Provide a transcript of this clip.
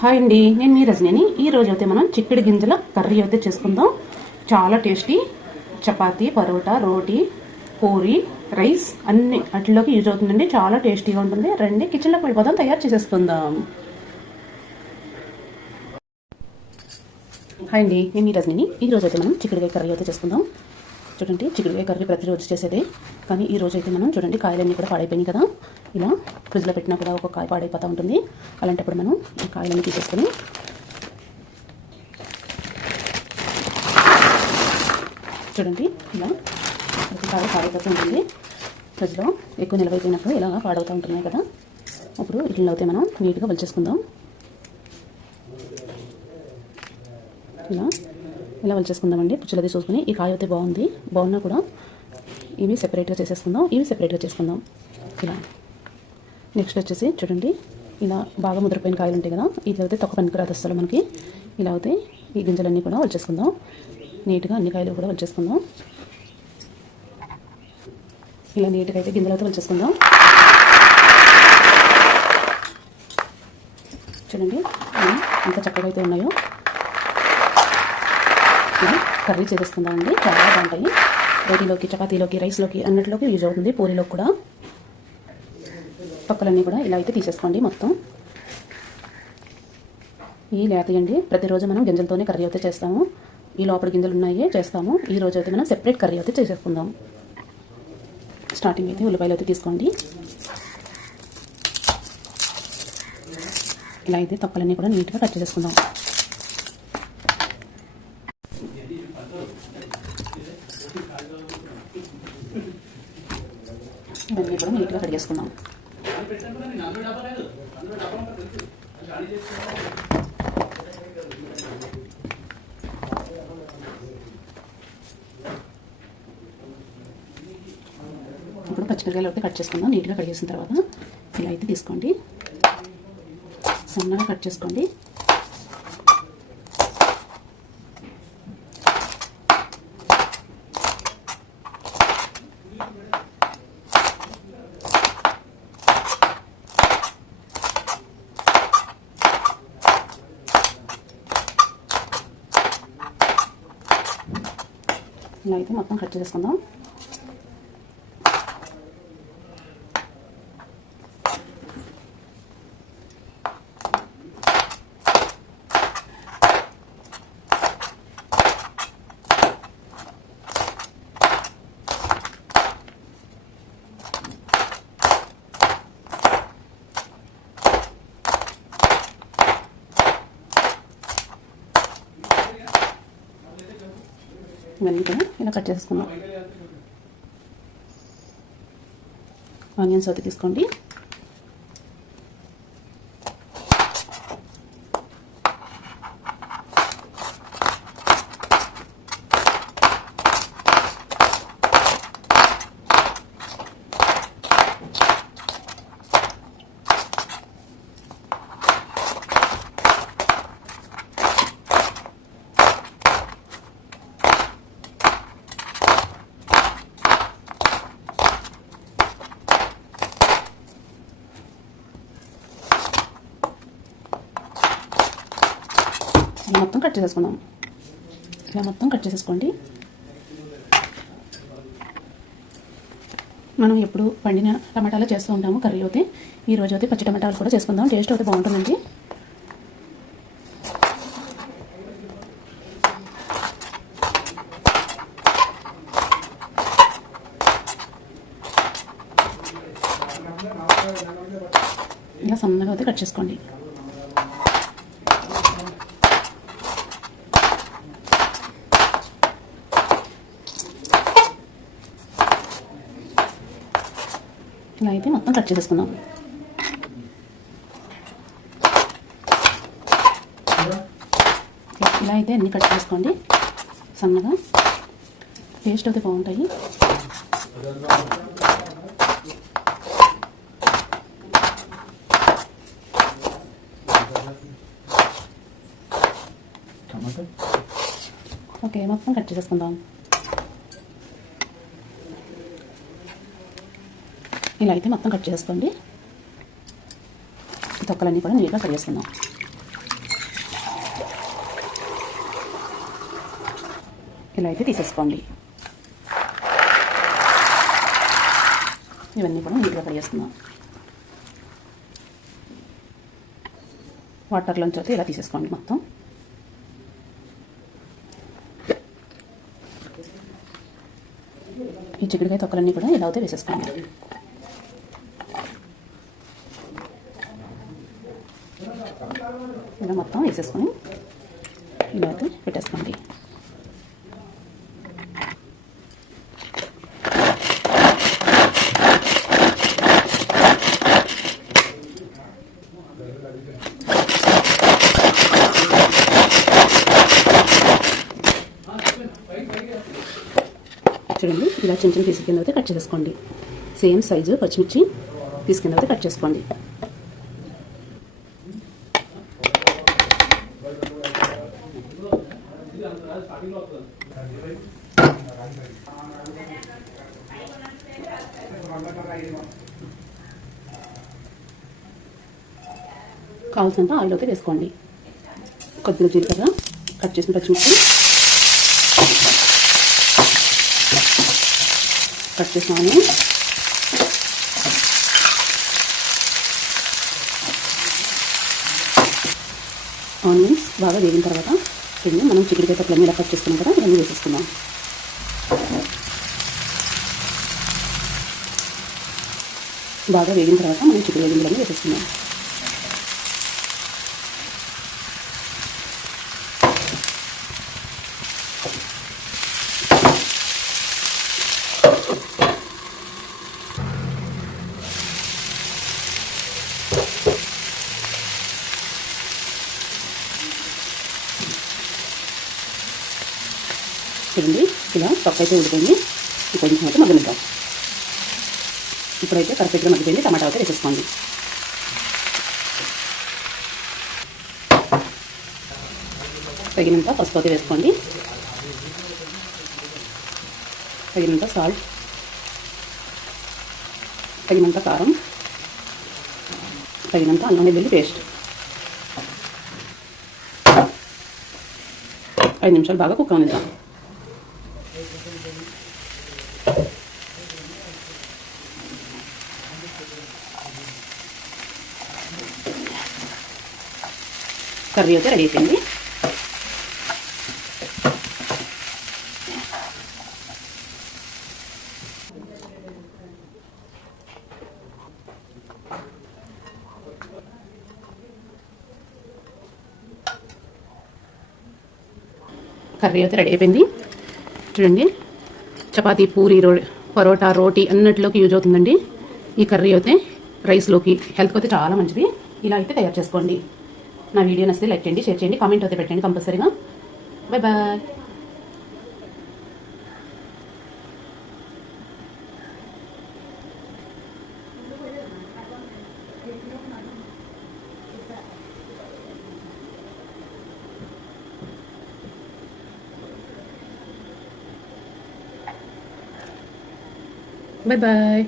Hi అండి నేను మీ రజనిని. ఈ అయితే మనం చిక్కుడు గింజల కర్రీ అయితే చేసుకుందాం. చాలా టేస్టీ. చపాతీ పరోటా రోటీ పూరి రైస్ అన్ని అట్లలోకి యూజ్ అవుతుందండి. చాలా టేస్టీగా ఉంటుంది. రండి కిచెన్లోకి వెళ్ళిపోదాం. తయారు చేసేసుకుందాం. హాయ్ అండి నేను మీ రజనిని. ఈ అయితే మనం చిక్కడికాయ కర్రీ అయితే చేసుకుందాం. చూడండి చిక్కుడుకాయ కర్రీ ప్రతిరోజు చేసేదే. కానీ ఈ రోజు అయితే మనం చూడండి కాయలన్నీ కూడా పాడైపోయినాయి కదా. ఇలా ఫ్రిడ్జ్లో పెట్టినా కూడా ఒక కాయ పాడైపోతూ ఉంటుంది. అలాంటప్పుడు మనం ఈ కాయలన్నీ తీసేసుకొని చూడండి ఇలా ప్రతి కాయ పాడైపోతూ ఉంటుంది. ఫ్రిడ్జ్లో ఎక్కువ నిలవైపోయినప్పుడు ఇలా పాడవుతూ ఉంటున్నాయి కదా. ఇప్పుడు ఇట్లా అయితే మనం నీట్గా వలిచేసుకుందాం. ఇలా ఇలా వలిచేసుకుందామండి పుచ్చులది చూసుకుని ఈ కాయ అయితే బాగుంది. బాగున్నా కూడా ఇవి సెపరేట్గా చేసేసుకుందాం. ఇవి సెపరేట్గా చేసుకుందాం. ఇలా. నెక్స్ట్ వచ్చేసి చూడండి. ఇలా బాగా ముద్రపోయిన కాయలు ఉంటాయి కదా. ఇది అయితే తక్కువ పనికిరాదు అసలు మనకి. ఇలా అయితే ఈ గింజలన్నీ కూడా వచ్చేసుకుందాం నీట్గా అన్ని కాయలు కూడా వచ్చేసుకుందాం ఇలా నీట్గా అయితే గింజలు అయితే వచ్చేసుకుందాం చూడండి. ఎంత చక్కగా అయితే ఉన్నాయో. ఇది కర్రీ చేసేసుకుందామండి చాలా బాగుంటాయి. రోటీలోకి చపాతీలోకి రైస్లోకి అన్నిటిలోకి యూజ్ అవుతుంది. పూరిలోకి కూడా. పక్కలన్నీ కూడా ఇలా అయితే తీసేసుకోండి మొత్తం. ఈ లేతయండి ప్రతిరోజు మనం గింజలతోనే కర్రీ అయితే చేస్తాము. ఈ లోపల గింజలు ఉన్నాయి చేస్తాము. ఈ రోజు అయితే మనం సెపరేట్ కర్రీ అయితే చేసేసుకుందాం. స్టార్టింగ్ అయితే ఉల్లిపాయలు అయితే తీసుకోండి. ఇలా అయితే తొక్కలన్నీ కూడా నీట్గా కట్ చేసుకుందాం దాన్ని కూడా నీట్గా కడిగేసుకుందాం ఇప్పుడు పచ్చిమిరకాయలు ఒకటి కట్ చేసుకుందాం. నీట్గా కట్ చేసిన తర్వాత ఇలా అయితే తీసుకోండి. సన్నగా కట్ చేసుకోండి. ఇలా అయితే మొత్తం కట్ చేసుకుందాం. ఇవన్నీ కూడా ఇలా కట్ చేసుకుందాం. ఆనియన్స్ అయితే తీసుకోండి. ఇలా మొత్తం కట్ చేసేసుకుందాం. ఇలా మొత్తం కట్ చేసేసుకోండి. మనం ఎప్పుడు పండిన టమాటాలు చేస్తూ ఉంటాము కర్రీ అయితే ఈరోజు అయితే పచ్చి టమాటాలు కూడా చేసుకుందాం. టేస్ట్ అయితే బాగుంటుందండి. ఇలా సన్నగా అయితే కట్ చేసుకోండి. ఇలా అయితే మొత్తం కట్ చేసేసుకుందాం ఇలా అయితే అన్ని కట్ చేసుకోండి సన్నగా టేస్ట్ అయితే బాగుంటాయి ఓకే మొత్తం కట్ చేసేసుకుందాం ఇలా అయితే మొత్తం కట్ చేసుకోండి. తొక్కలన్నీ కూడా నీట్గా కట్ చేసుకుందాం. ఇలా అయితే తీసేసుకోండి. ఇవన్నీ కూడా నీట్గా కట్ చేసుకుందాం. వాటర్లోంచి అయితే ఇలా తీసేసుకోండి మొత్తం. ఈ చిక్కుడుకాయ తొక్కలన్నీ కూడా ఇలా అయితే వేసేసుకోండి. ఇలా మొత్తం వేసేసుకొని ఇలా అయితే పెట్టేసుకోండి. చూడండి ఇలా చిన్న చిన్న పీస్ కింద అయితే కట్ చేసుకోండి సేమ్ సైజు పచ్చిమిర్చి పీస్ కింద అయితే కట్ చేసుకోండి కావాల్సినంత ఆయిల్ అయితే వేసుకోండి. కొద్దిగా జీలకర్ర కట్ చేసిన పచ్చిమిర్చి కట్ చేసిన ఆనియన్ ఆనియన్స్ బాగా వేగిన తర్వాత దీన్ని మనం చిక్కుడుకాయ పట్ల మీద కట్ చేసుకున్నాం కదా ఇవన్నీ వేసేసుకుందాం. బాగా వేగిన తర్వాత మనం చిక్కుడుకాయ గింజలన్నీ వేసేసుకుందాం. చూడండి ఇలా పప్పు అయితే ఉడిపోయింది కొంచెం అయితే మగ్గనిద్దాం. ఇప్పుడైతే పర్ఫెక్ట్గా మగ్గిపోయింది. టమాటా అయితే వేసేసుకోండి. తగినంత పసుపు అయితే వేసుకోండి. తగినంత సాల్ట్. తగినంత కారం. తగినంత అల్లం వెల్లుల్లి పేస్ట్. ఐదు నిమిషాలు బాగా కుక్ అవనిద్దాం కర్రీ అయితే రెడీ అయిపోయింది. కర్రీ అయితే రెడీ అయిపోయింది. చూడండి. చపాతీ పూరి రో పరోటా రోటీ అన్నిటిలోకి యూజ్ అవుతుందండి. ఈ కర్రీ అయితే రైస్లోకి హెల్త్కి అయితే చాలా మంచిది. ఇలా అయితే తయారు చేసుకోండి. నా వీడియో నచ్చితే లైక్ చేయండి షేర్ చేయండి కామెంట్ అయితే పెట్టండి కంపల్సరీగా. Bye bye bye bye